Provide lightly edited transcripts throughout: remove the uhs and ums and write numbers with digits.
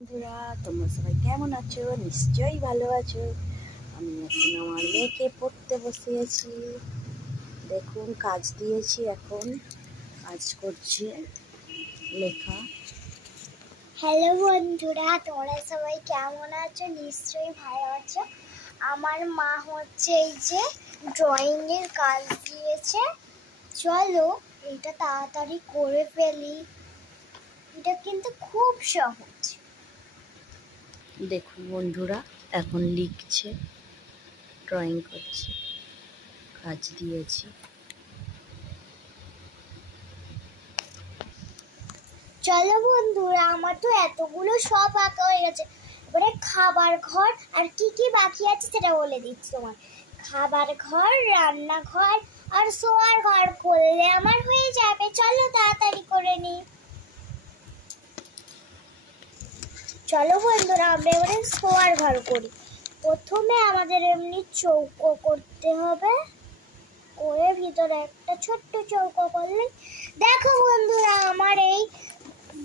বন্ধুরা, তোমরা সবাই কেমন আছো? নিশ্চয়ই ভালো আছো। আমি এখন আমার মেয়েকে পড়তে বসিয়েছি। দেখুন, কাজ দিয়েছি, এখন কাজ করছে, লেখা। হ্যালো বন্ধুরা, তোমরা সবাই কেমন আছো? নিশ্চয়ই ভালো আছো। আমার মা হচ্ছে এই যে ড্রয়িং এর কাজ দিয়েছে। চলো এটা তাড়াতাড়ি করে ফেলি। এটা কিন্তু খুব সহজ। দেখুন বন্ধুরা, এখন লিখছে, ড্রয়িং করছে, কাজ দিয়েছি। চলো বন্ধুরা, আমার তো এতগুলো সব আঁকা হয়ে গেছে। এবারে খাবার ঘর আর কি কি বাকি আছে সেটা বলে দিচ্ছি তোমার। খাবার ঘর, রান্নাঘর আর শোয়ার ঘর করলে আমার হয়ে যাবে। চলো তাড়াতাড়ি করে নি। চলো বন্ধুরা, আমরা এবারে শোয়ার ঘর করি। প্রথমে আমাদের এমনি চৌকো করতে হবে, করে ভিতরে একটা ছোট্ট চৌকো করলে। দেখো বন্ধুরা, আমার এই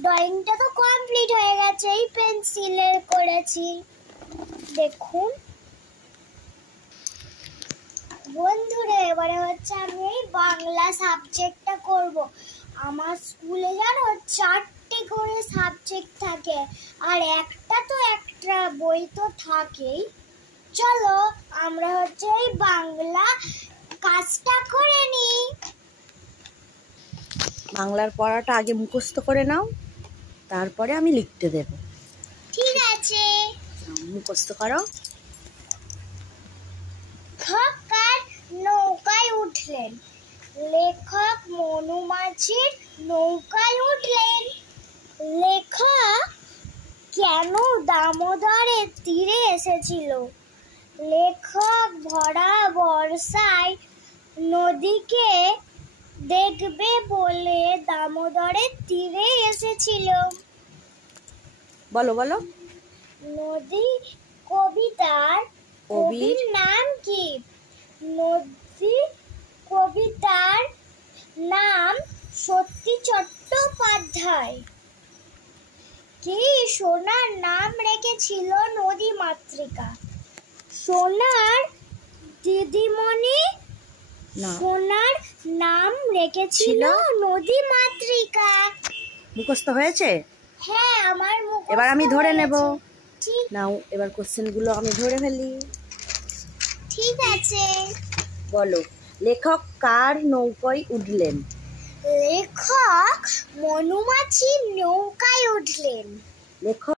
ড্রয়িংটা তো কমপ্লিট হয়ে গেছে। এই পেন্সিলে করেছি, দেখুন বন্ধুরা। এবারে হচ্ছে আমি এই বাংলা সাবজেক্টটা করব। আমার স্কুলে জানো 4টে করে সাবজেক্ট থাকে, আর একটা বই তো থাকেই। চলো আমরা হচ্ছে এই বাংলা কাজটা করে নিই। বাংলার পড়াটা আগে মুখস্থ করে নাও, তারপরে আমি লিখতে দেব। ঠিক আছে, মুখস্থ করো। খকার নৌকায় উঠলেন, লেখক মনু মাঝির নৌকায় উঠলেন। লেখক কেন দামোদরের তীরে এসেছিল? লেখক ভরা বর্ষায় নদীকে দেখবে বলে দামোদরের তীরে এসেছিল। বলো বলো। নদী কবিতার কবির নাম কি? নদী কবিতার নাম সত্যি চট্টোপাধ্যায়। কি সোনার নাম রেখেছিল নদী মাতৃকা? সোনার দিদিমণি সোনার নাম রেখেছিল নদী মাতৃকা। মুখস্থ হয়েছে? হ্যাঁ, আমার মুখস্থ। এবার আমি ধরে নেব। ঠিক নাও, এবার কোশ্চেনগুলো আমি ধরে ফেলি। ঠিক আছে, বলো, লেখক কার নৌকায় উঠলেন? লেখক মনু মাঝির নৌকায় উঠলেন। লেখক